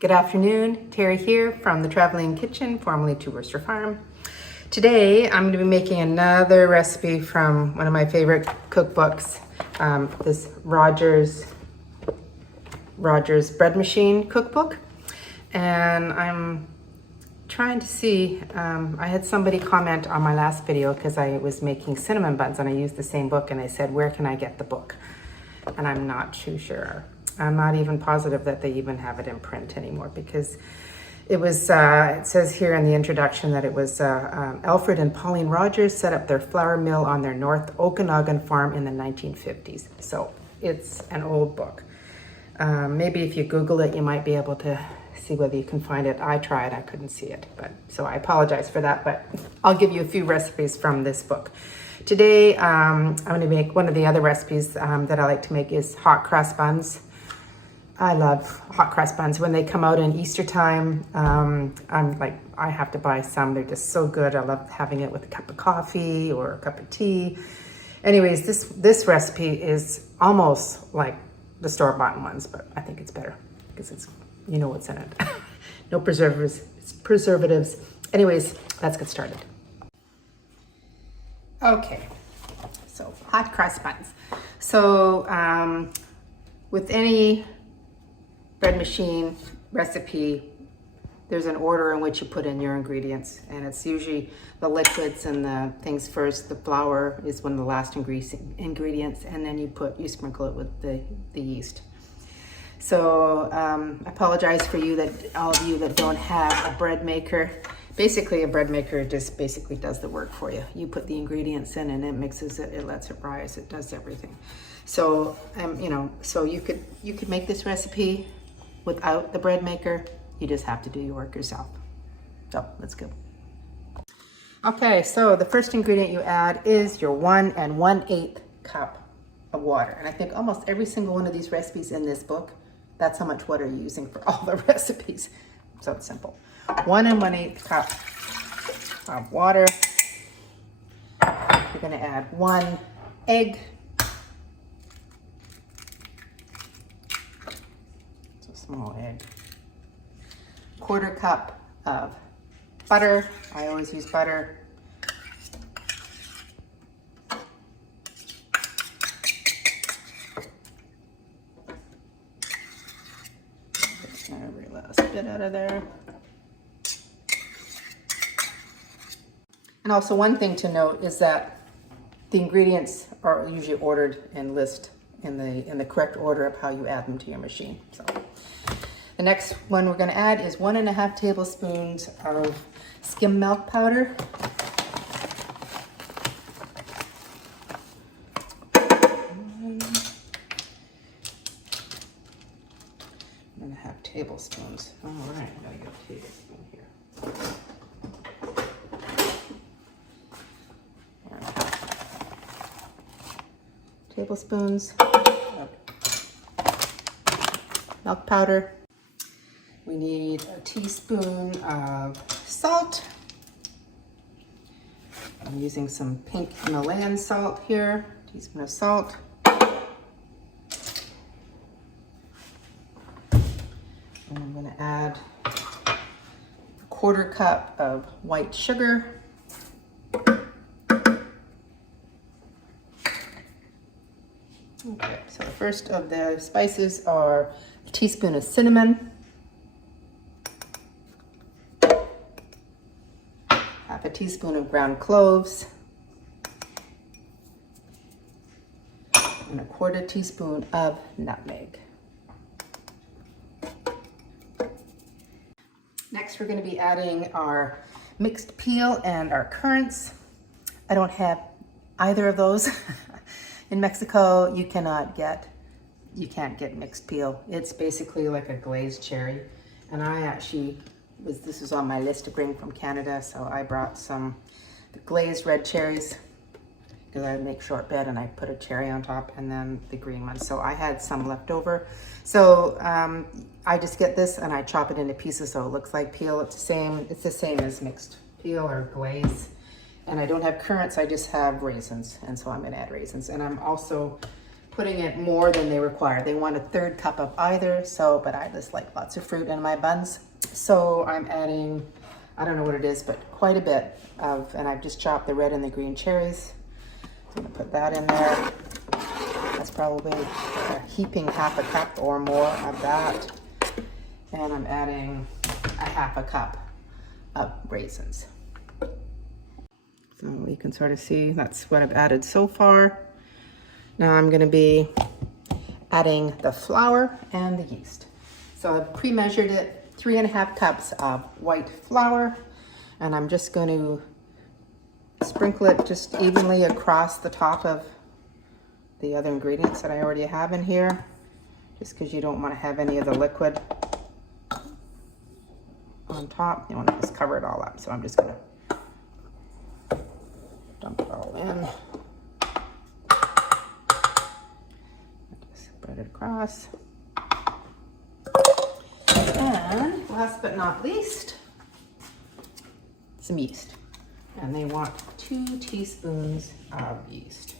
Good afternoon, Terry here from the Traveling Kitchen, formerly to Worcester Farm. Today I'm going to be making another recipe from one of my favorite cookbooks, this Rogers bread machine cookbook. And I'm trying to see, I had somebody comment on my last video because I was making cinnamon buns and I used the same book, and they said, where can I get the book? And I'm not too sure. I'm not even positive that they even have it in print anymore, because it was, it says here in the introduction that it was Alfred and Pauline Rogers set up their flour mill on their North Okanagan farm in the 1950s. So it's an old book. Maybe if you Google it, you might be able to see whether you can find it. I tried, I couldn't see it, but so I apologize for that, but I'll give you a few recipes from this book. Today, I'm going to make one of the other recipes that I like to make is hot cross buns. I love hot cross buns. When they come out in Easter time, I have to buy some. They're just so good. I love having it with a cup of coffee or a cup of tea. Anyways, this recipe is almost like the store-bought ones, but I think it's better because it's, you know what's in it. No preservatives. Anyways, let's get started. Okay, so hot cross buns. So with any bread machine recipe, there's an order in which you put in your ingredients, and it's usually the liquids and the things first. The flour is one of the last ingredients, and then you sprinkle it with the yeast. So I apologize for you, that all of you that don't have a bread maker. Basically, a bread maker just basically does the work for you. You put the ingredients in and it mixes it, it lets it rise, it does everything. So you know, so you could make this recipe without the bread maker. You just have to do your work yourself. So let's go. Okay, so the first ingredient you add is your 1 1/8 cup of water. And I think almost every single one of these recipes in this book, that's how much water you're using for all the recipes. So it's simple. 1 1/8 cup of water. You're gonna add 1 egg. Small egg. 1/4 cup of butter. I always use butter. Just every last bit out of there. And also, one thing to note is that the ingredients are usually ordered and listed in the correct order of how you add them to your machine. So the next one we're going to add is 1 1/2 tablespoons of skim milk powder. And 1/2 tablespoons. All right, I gotta get a tablespoon here. Tablespoons of milk powder. We need a teaspoon of salt. I'm using some pink Himalayan salt here. Teaspoon of salt. And I'm going to add 1/4 cup of white sugar. Okay, so the first of the spices are a teaspoon of cinnamon, half a teaspoon of ground cloves, and a 1/4 teaspoon of nutmeg. Next, we're going to be adding our mixed peel and our currants. I don't have either of those. In Mexico, you can't get mixed peel. It's basically like a glazed cherry. And this was on my list to bring from Canada, so I brought some glazed red cherries because I make shortbread and I put a cherry on top and then the green one. So I had some left over. So I just get this and I chop it into pieces so it looks like peel. It's the same as mixed peel or glaze. And I don't have currants, I just have raisins. And so I'm gonna add raisins. And I'm also putting it more than they require. They want a 1/3 cup of either, but I just like lots of fruit in my buns. So I'm adding, I don't know what it is, but quite a bit and I've just chopped the red and the green cherries. I'm gonna put that in there. That's probably a heaping 1/2 cup or more of that. And I'm adding a 1/2 cup of raisins. So you can sort of see that's what I've added so far. Now I'm going to be adding the flour and the yeast. So I've pre-measured it, 3½ cups of white flour, and I'm just going to sprinkle it just evenly across the top of the other ingredients that I already have in here, just because you don't want to have any of the liquid on top. You want to just cover it all up. So I'm just going to dump it all in. Spread it across. And last but not least, some yeast. And they want 2 teaspoons of yeast.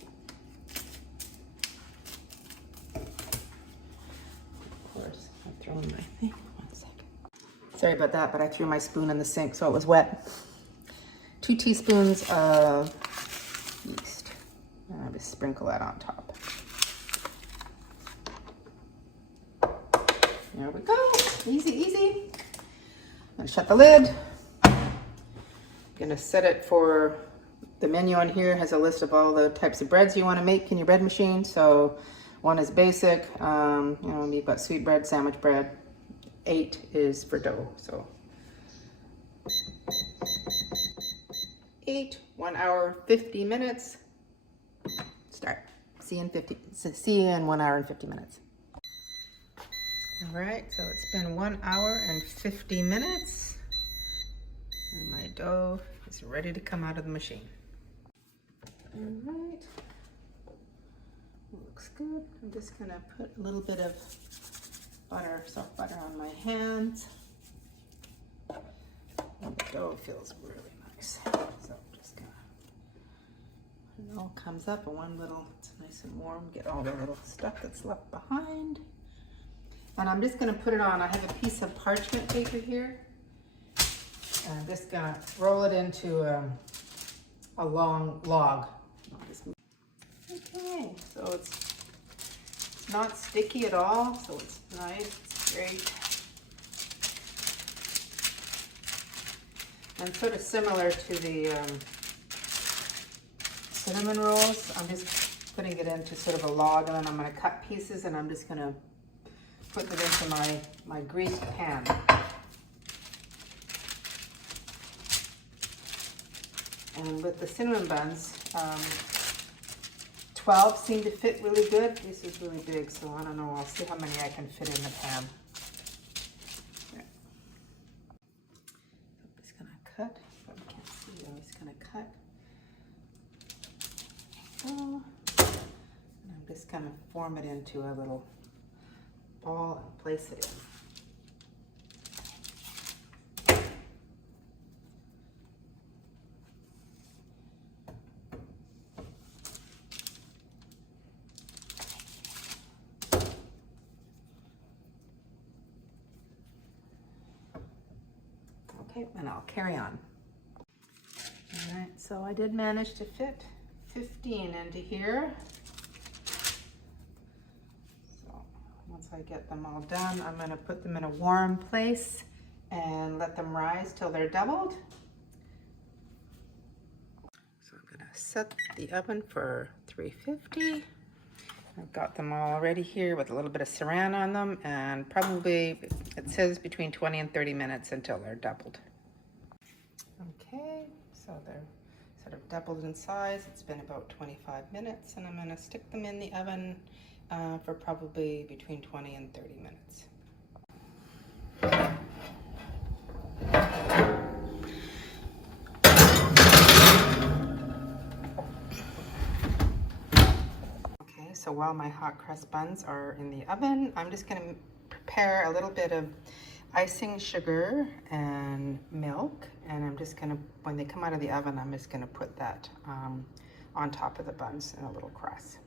Of course, I'm throwing my thing. 1 second. Sorry about that, but I threw my spoon in the sink so it was wet. 2 teaspoons of yeast. And I'll just sprinkle that on top. There we go. Easy, easy. I'm gonna shut the lid. I'm gonna set it for the menu on here has a list of all the types of breads you want to make in your bread machine. So 1 is basic, you've got sweet bread, sandwich bread. 8 is for dough. So 8, 1 hour, 50 minutes. Start. See you in 1 hour and 50 minutes. All right, so it's been 1 hour and 50 minutes. And my dough is ready to come out of the machine. All right. Looks good. I'm just gonna put a little bit of butter, soft butter on my hands. And the dough feels really nice. So I'm just gonna, it all comes up in one little, it's nice and warm, get all the little stuff that's left behind. And I'm just gonna put it on, I have a piece of parchment paper here. And I'm just gonna roll it into a long log. Okay, so it's not sticky at all, so it's nice, it's great. And sort of similar to the cinnamon rolls, I'm just putting it into sort of a log, and then I'm gonna cut pieces and I'm just gonna put it into my greased pan. And with the cinnamon buns, 12 seem to fit really good. This is really big, so I don't know. I'll see how many I can fit in the pan. Right. I'm just gonna cut. But I can't see. I'm just gonna cut. And I'm just gonna form it into a little ball and place it in. Okay, and I'll carry on. All right, so I did manage to fit 15 into here. So once I get them all done, I'm gonna put them in a warm place and let them rise till they're doubled. So I'm gonna set the oven for 350. I've got them all ready here with a little bit of saran on them, and probably, it says between 20 and 30 minutes until they're doubled. Okay, so they're sort of doubled in size. It's been about 25 minutes, and I'm gonna stick them in the oven for probably between 20 and 30 minutes. So while my hot crust buns are in the oven, I'm just going to prepare a little bit of icing sugar and milk, and I'm just going to, when they come out of the oven, I'm just going to put that on top of the buns in a little cross.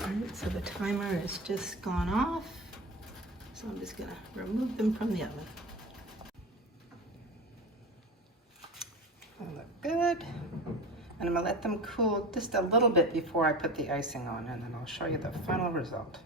All right, so the timer has just gone off, so I'm just going to remove them from the oven. They look good. And I'm gonna let them cool just a little bit before I put the icing on, and then I'll show you the final result.